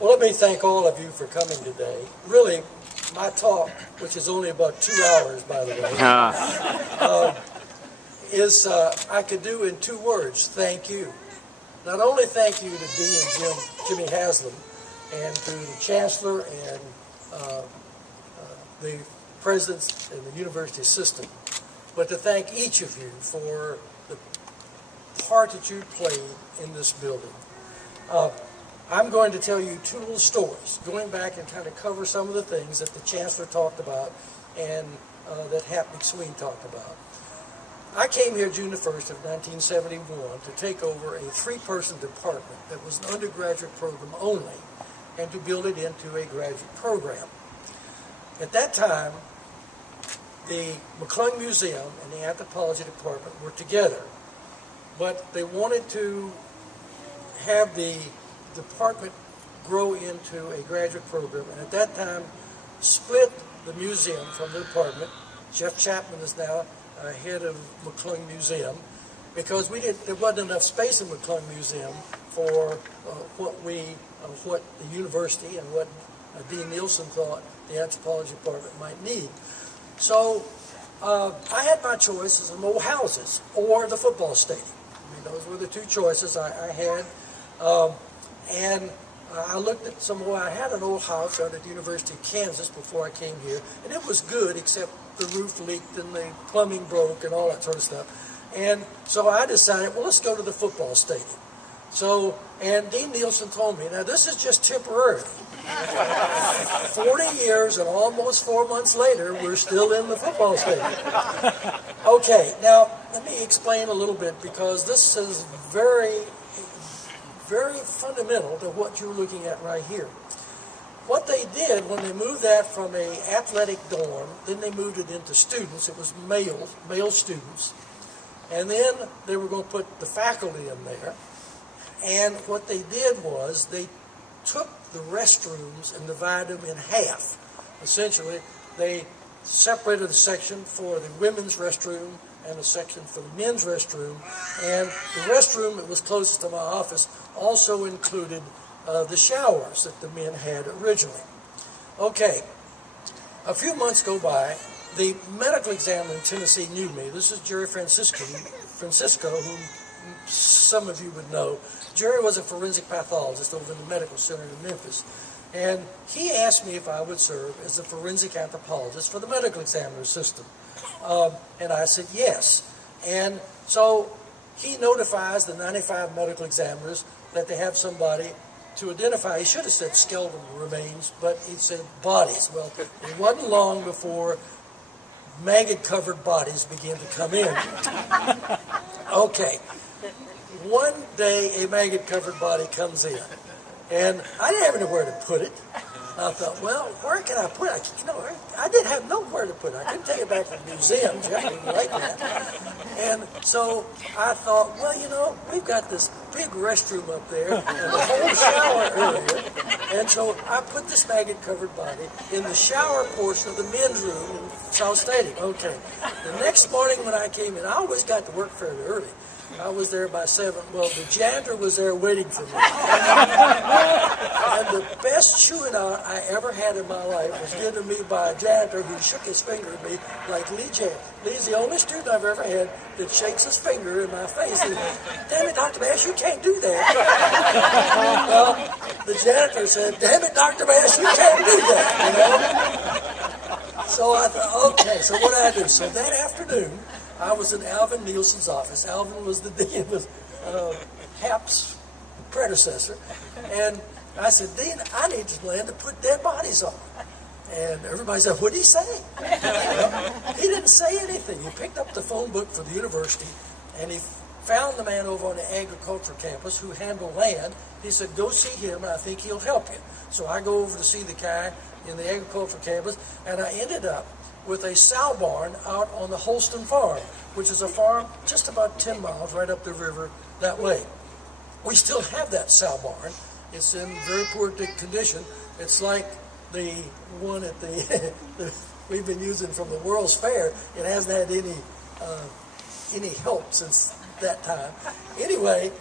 Well, let me thank all of you for coming today. Really, my talk, which is only about 2 hours, by the way, is I could do in 2 words: thank you. Not only thank you to Dee and Jimmy Haslam, and to the Chancellor and the presidents and the university system, but to thank each of you for the part that you played in this building. I'm going to tell you 2 little stories, going back and kind of cover some of the things that the Chancellor talked about and that Hap McSween talked about. I came here June the 1st of 1971 to take over a 3-person department that was an undergraduate program only and to build it into a graduate program. At that time, the McClung Museum and the Anthropology Department were together, but they wanted to have the department grow into a graduate program, and at that time split the museum from the department. Jeff Chapman is now head of McClung Museum, because there wasn't enough space in McClung Museum for what the university and what Dean Nielsen thought the anthropology department might need. So I had my choices of old houses or the football stadium. I mean, those were the 2 choices I had. And I looked at I had an old house out at the University of Kansas before I came here, and it was good, except the roof leaked and the plumbing broke and all that sort of stuff. And so I decided, well, let's go to the football stadium. So, and Dean Nielsen told me, now this is just temporary. 40 years and almost 4 months later, we're still in the football stadium. Okay, now let me explain a little bit, because this is very fundamental to what you're looking at right here. What they did when they moved that from an athletic dorm, then they moved it into students. It was male students. And then they were going to put the faculty in there. And what they did was they took the restrooms and divided them in half. Essentially, they separated a section for the women's restroom and a section for the men's restroom. And the restroom that was closest to my office also included the showers that the men had originally. Okay, a few months go by. The medical examiner in Tennessee knew me. This is Jerry Francisco, whom some of you would know. Jerry was a forensic pathologist over in the medical center in Memphis. And he asked me if I would serve as a forensic anthropologist for the medical examiner system. And I said yes. And so he notifies the 95 medical examiners that they have somebody to identify. He should have said skeletal remains, but he said bodies. Well, it wasn't long before maggot-covered bodies began to come in. Okay. One day, a maggot-covered body comes in, and I didn't have anywhere to put it. I thought, well, where can I put it? I didn't have nowhere to put it. I couldn't take it back to the museum. Jeff didn't like that. And so I thought, well, we've got this big restroom up there and the whole shower area. And so I put this maggot-covered body in the shower portion of the men's room in South Stadium. Okay. The next morning when I came in, I always got to work fairly early. I was there by 7. Well, the janitor was there waiting for me. And the best chewing out I ever had in my life was given me by a janitor who shook his finger at me like Lee Chan. Lee's the only student I've ever had that shakes his finger in my face. And, damn it, Dr. Bass, you can't do that. Well, the janitor said, damn it, Dr. Bass, you can't do that. So I thought, okay, so what did I do? So that afternoon, I was in Alvin Nielsen's office. Alvin was the dean, was Hap's predecessor. And I said, Dean, I need to land to put dead bodies on. And everybody said, what did he say? Well, he didn't say anything. He picked up the phone book for the university, and he found the man over on the agriculture campus who handled land. He said, go see him, and I think he'll help you. So I go over to see the guy in the agriculture campus, and I ended up with a sow barn out on the Holston Farm, which is a farm just about 10 miles right up the river that way. We still have that sow barn. It's in very poor condition. It's like the one at the we've been using from the World's Fair. It hasn't had any help since that time. Anyway,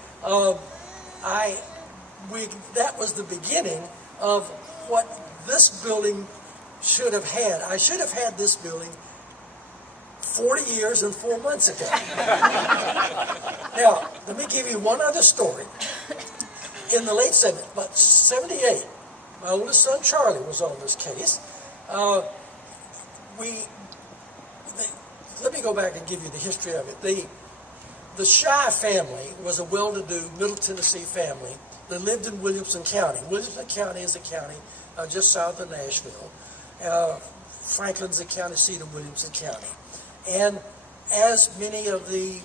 that was the beginning of what this building should have had. I should have had this building 40 years and 4 months ago. Now, let me give you one other story. In the late 70s, about 78, my oldest son Charlie was on this case. Let me go back and give you the history of it. The Shy family was a well-to-do Middle Tennessee family that lived in Williamson County. Williamson County is a county just south of Nashville. Franklin's the county seat of Williamson County. And as many of the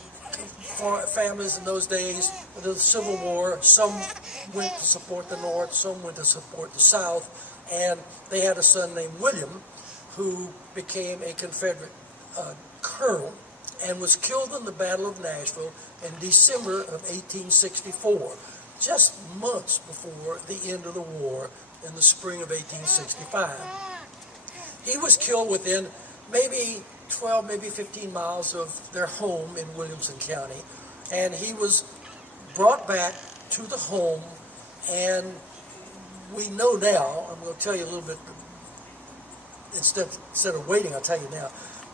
families in those days, the Civil War, some went to support the North, some went to support the South, and they had a son named William who became a Confederate colonel and was killed in the Battle of Nashville in December of 1864, just months before the end of the war in the spring of 1865. He was killed within maybe 12, maybe 15 miles of their home in Williamson County, and he was brought back to the home, and we know now, I'm going to tell you a little bit, instead of waiting, I'll tell you now,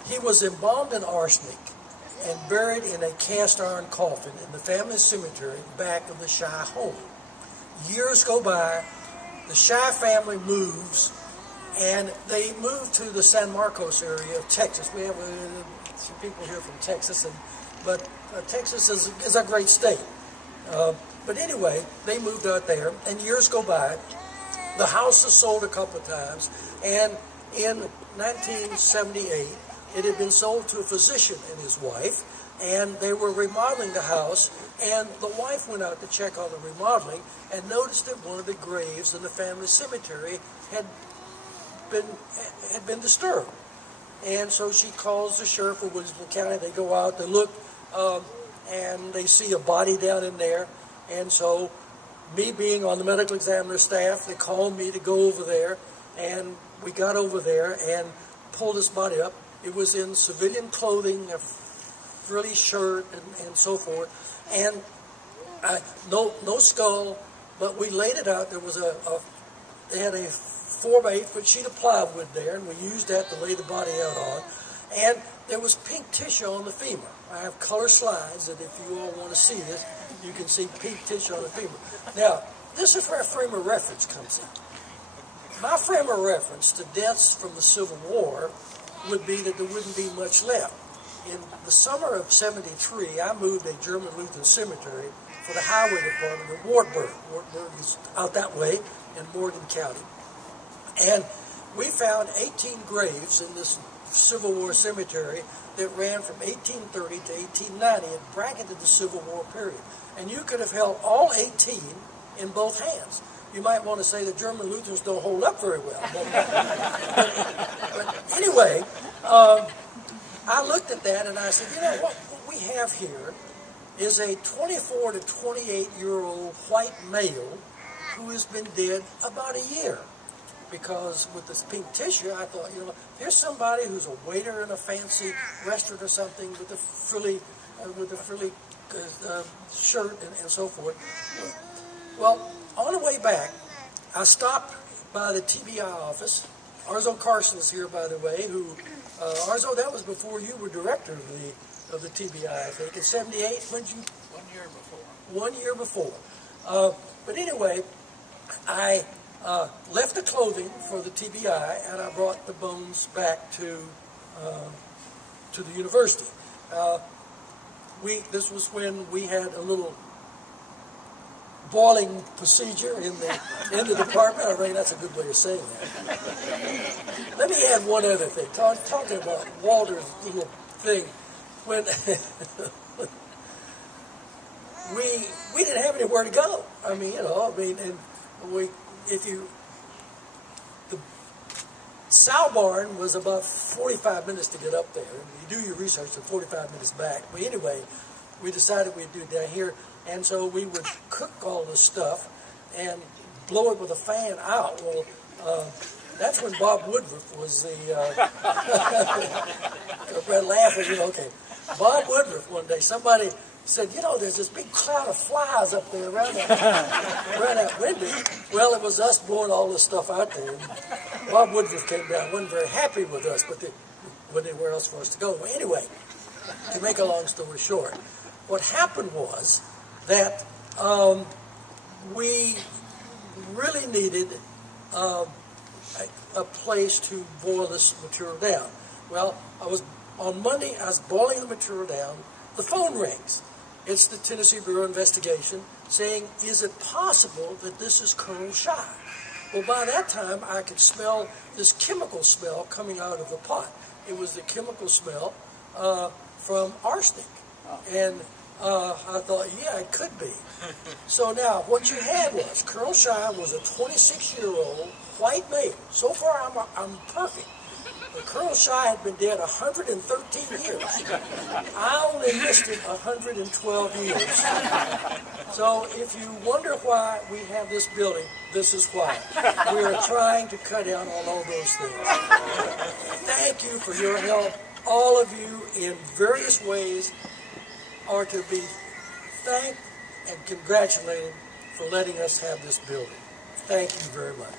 he was embalmed in arsenic and buried in a cast iron coffin in the family cemetery back of the Shy home. Years go by, the Shy family moves, and they moved to the San Marcos area of Texas. We have some people here from Texas, but Texas is a great state. But anyway, they moved out there, and years go by. The house was sold a couple of times, and in 1978, it had been sold to a physician and his wife, and they were remodeling the house, and the wife went out to check on the remodeling and noticed that one of the graves in the family cemetery had been disturbed. And so she calls the sheriff of Williamson County. They go out, they look, and they see a body down in there. And so, me being on the medical examiner staff, they called me to go over there, and we got over there and pulled this body up. It was in civilian clothing, a frilly shirt, and so forth, and no skull, but we laid it out. There was they had a 4x8-foot sheet of plywood there, and we used that to lay the body out on. And there was pink tissue on the femur. I have color slides that if you all want to see this, you can see pink tissue on the femur. Now, this is where frame of reference comes in. My frame of reference to deaths from the Civil War would be that there wouldn't be much left. In the summer of '73, I moved a German Lutheran cemetery for the highway department in Wartburg. Wartburg is out that way in Morgan County. And we found 18 graves in this Civil War cemetery that ran from 1830 to 1890 and bracketed the Civil War period. And you could have held all 18 in both hands. You might want to say the German Lutherans don't hold up very well. But anyway, I looked at that and I said, you know, what we have here is a 24 to 28-year-old white male who has been dead about a year. Because with this pink tissue, I thought, you know, here's somebody who's a waiter in a fancy restaurant or something with a frilly shirt and so forth. Well, on the way back, I stopped by the TBI office. Arzo Carson is here, by the way. Arzo, that was before you were director of the TBI, I think. In '78, when did you? 1 year before. 1 year before. But anyway, I left the clothing for the TBI, and I brought the bones back to the university. This was when we had a little boiling procedure in the department. I think that's a good way of saying that. Let me add one other thing. Talking about Walter's little thing, when we didn't have anywhere to go. The sow barn was about 45 minutes to get up there. You do your research in 45 minutes back. But anyway, we decided we'd do it down here, and so we would cook all this stuff and blow it with a fan out. Well, that's when Bob Woodruff was the laughing. Okay, Bob Woodruff one day. Somebody said, you know, there's this big cloud of flies up there around that window. Well, it was us blowing all this stuff out there. Bob Woodruff came down, wasn't very happy with us, but there wasn't anywhere else for us to go. Well, anyway, to make a long story short, what happened was that we really needed a place to boil this material down. Well, on Monday, I was boiling the material down. The phone rings. It's the Tennessee Bureau of Investigation saying, is it possible that this is Colonel Shy? Well, by that time, I could smell this chemical smell coming out of the pot. It was the chemical smell from arsenic. And I thought, yeah, it could be. So now, what you had was, Colonel Shy was a 26-year-old white male. So far, I'm perfect. But Colonel Shy had been dead 113 years. I only listed 112 years. So if you wonder why we have this building, this is why. We are trying to cut down on all those things. Thank you for your help. All of you, in various ways, are to be thanked and congratulated for letting us have this building. Thank you very much.